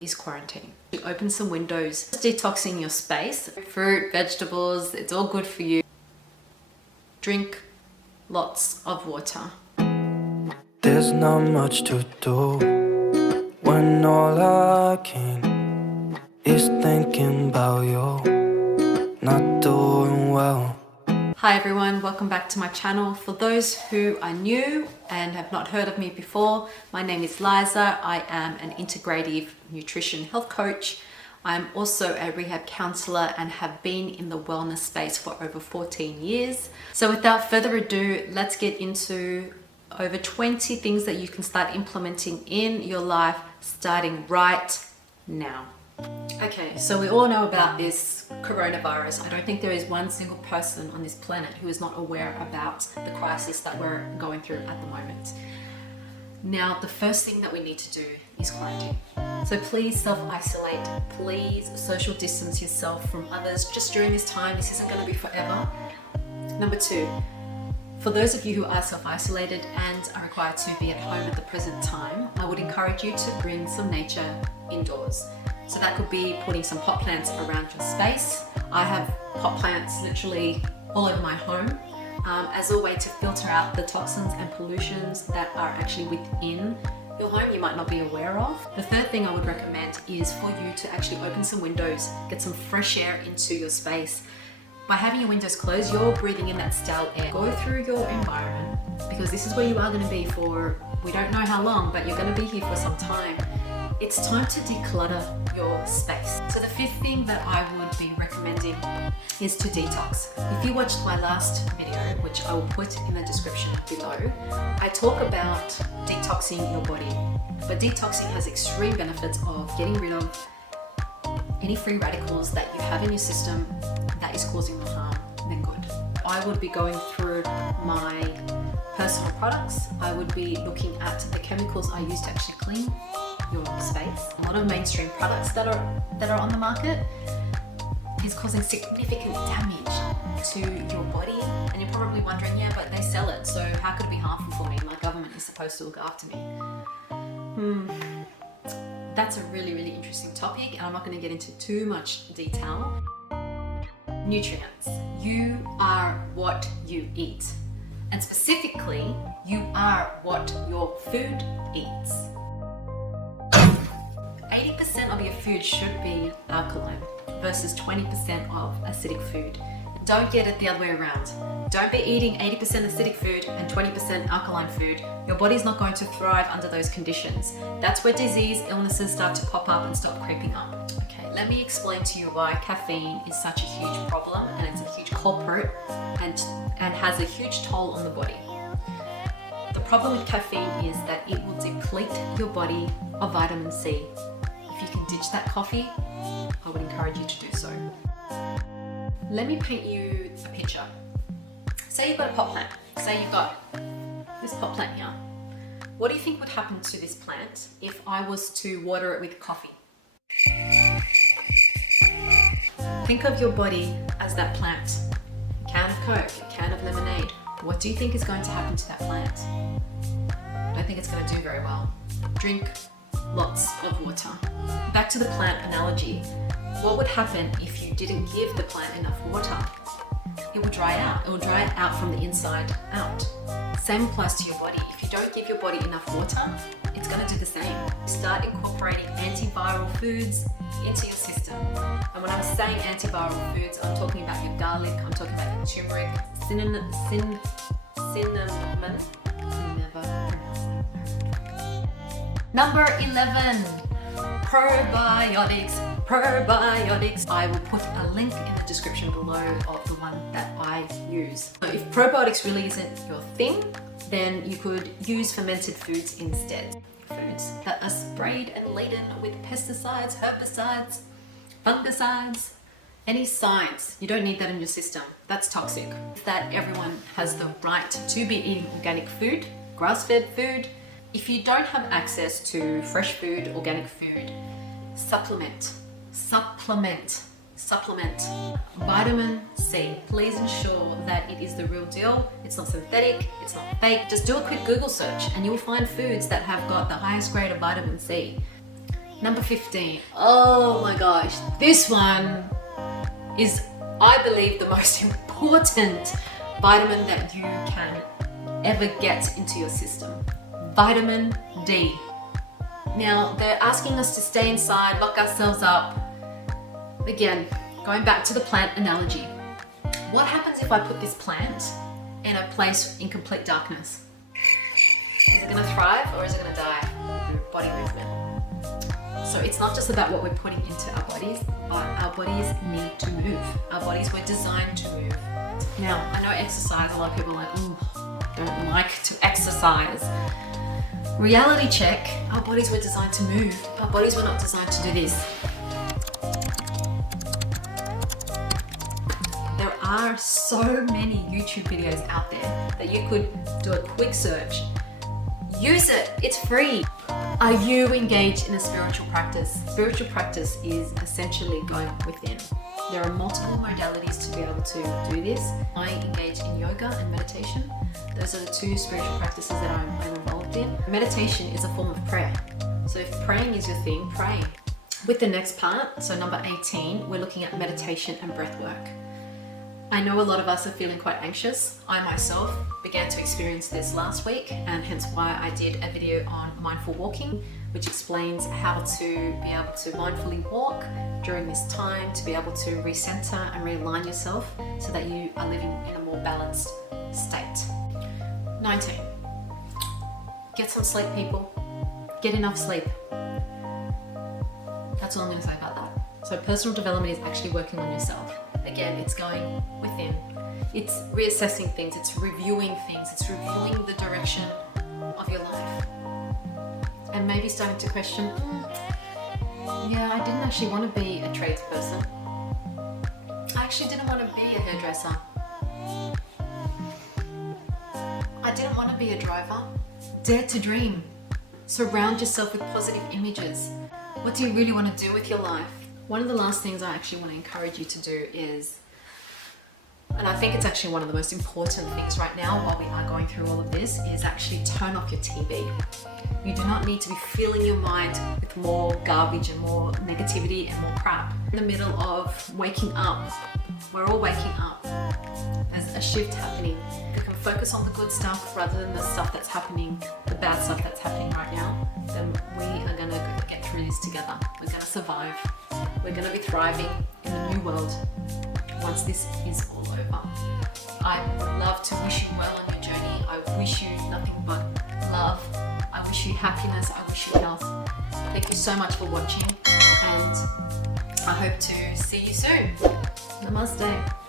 is quarantine. You open some windows, detoxing your space. Fruit, vegetables, it's all good for you. Drink lots of water. There's not much to do when all I can is thinking about you not doing well. Hi everyone, welcome back to my channel. For those who are new and have not heard of me before, my name is Liza. I am an integrative nutrition health coach. I'm also a rehab counselor and have been in the wellness space for over 14 years. So without further ado, let's get into over 20 things that you can start implementing in your life starting right now. Okay, so we all know about this coronavirus. I don't think there is one single person on this planet who is not aware about the crisis that we're going through at the moment. Now, the first thing that we need to do is quarantine. So please self-isolate, please social distance yourself from others just during this time. This isn't going to be forever. Number two, for those of you who are self-isolated and are required to be at home at the present time, I would encourage you to bring some nature indoors. So that could be putting some pot plants around your space. I have pot plants literally all over my home as a way to filter out the toxins and pollutions that are actually within your home you might not be aware of. The third thing I would recommend is for you to actually open some windows, get some fresh air into your space. By having your windows closed, you're breathing in that stale air. Go through your environment because this is where you are going to be for, we don't know how long, but you're going to be here for some time. It's time to declutter your space. So the fifth thing that I would be recommending is to detox. If you watched my last video, which I will put in the description below, I talk about detoxing your body. But detoxing has extreme benefits of getting rid of any free radicals that you have in your system that is causing you harm. Then good. I would be going through my personal products. I would be looking at the chemicals I use to actually clean your space. A lot of mainstream products that are on the market is causing significant damage to your body, and you're probably wondering, yeah, but they sell it, so how could it be harmful for me? My government is supposed to look after me. That's a really, really interesting topic, and I'm not going to get into too much detail. Nutrients. You are what you eat, and specifically, you are what your food eats. 80% of your food should be alkaline versus 20% of acidic food. Don't get it the other way around. Don't be eating 80% acidic food and 20% alkaline food. Your body's not going to thrive under those conditions. That's where disease, illnesses start to pop up and start creeping up. Okay, let me explain to you why caffeine is such a huge problem and it's a huge culprit and has a huge toll on the body. The problem with caffeine is that it will deplete your body of vitamin C. If you can ditch that coffee, I would encourage you to do so. Let me paint you a picture. Say you've got a pot plant. Say you've got this pot plant here. What do you think would happen to this plant if I was to water it with coffee? Think of your body as that plant. A can of Coke, a can of lemonade. What do you think is going to happen to that plant? I don't think it's going to do very well. Drink lots of water. Back to the plant analogy. What would happen if you didn't give the plant enough water? It will dry out. It will dry out from the inside out. Same applies to your body. If you don't give your body enough water, it's going to do the same. Start incorporating antiviral foods into your system. And when I'm saying antiviral foods, I'm talking about your garlic, I'm talking about your turmeric, cinnamon. Never pronounce that. Number 11, probiotics. Probiotics. I will put a link in the description below of the one that I use. So if probiotics really isn't your thing, then you could use fermented foods instead. Foods that are sprayed and laden with pesticides, herbicides, fungicides, any signs. You don't need that in your system. That's toxic. That everyone has the right to be eating organic food, grass-fed food. If you don't have access to fresh food, organic food, supplement. Vitamin C. Please ensure that it is the real deal. It's not synthetic, it's not fake. Just do a quick Google search and you will find foods that have got the highest grade of vitamin C. Number 15. Oh my gosh, this one is, I believe, the most important vitamin that you can ever get into your system. Vitamin D. Now, they're asking us to stay inside, lock ourselves up. Again, going back to the plant analogy. What happens if I put this plant in a place in complete darkness? Is it going to thrive or is it going to die? Body movement. So it's not just about what we're putting into our bodies, but our bodies need to move. Our bodies were designed to move. Now, I know exercise, a lot of people are like, ooh, don't like to exercise. Reality check, our bodies were designed to move. Our bodies were not designed to do this. There are so many YouTube videos out there that you could do a quick search. Use it, it's free. Are you engaged in a spiritual practice? Spiritual practice is essentially going within. There are multiple modalities to be able to do this. I engage in yoga and meditation. Those are the two spiritual practices that I'm involved in. Meditation is a form of prayer. So if praying is your thing, pray. With the next part, so number 18, we're looking at meditation and breath work. I know a lot of us are feeling quite anxious. I myself began to experience this last week, and hence why I did a video on mindful walking, which explains how to be able to mindfully walk during this time, to be able to recenter and realign yourself so that you are living in a more balanced state. 19. Get some sleep, people. Get enough sleep. That's all I'm going to say about that. So personal development is actually working on yourself. Again, it's going within. It's reassessing things, it's reviewing things, it's reviewing the direction of your life. And maybe starting to question, yeah, I didn't actually want to be a tradesperson. I actually didn't want to be a hairdresser. I didn't want to be a driver. Dare to dream. Surround yourself with positive images. What do you really want to do with your life? One of the last things I actually want to encourage you to do is, and I think it's actually one of the most important things right now while we are going through all of this, is actually turn off your TV. You do not need to be filling your mind with more garbage and more negativity and more crap. In the middle of waking up, we're all waking up. There's a shift happening. If we can focus on the good stuff rather than the stuff that's happening, the bad stuff that's happening right now, then we are going to get through this together. We're going to survive. We're going to be thriving in the new world once this is all over. I would love to wish you well on your journey. I wish you nothing but love. I wish you happiness. I wish you health. Thank you so much for watching, and I hope to see you soon. Namaste.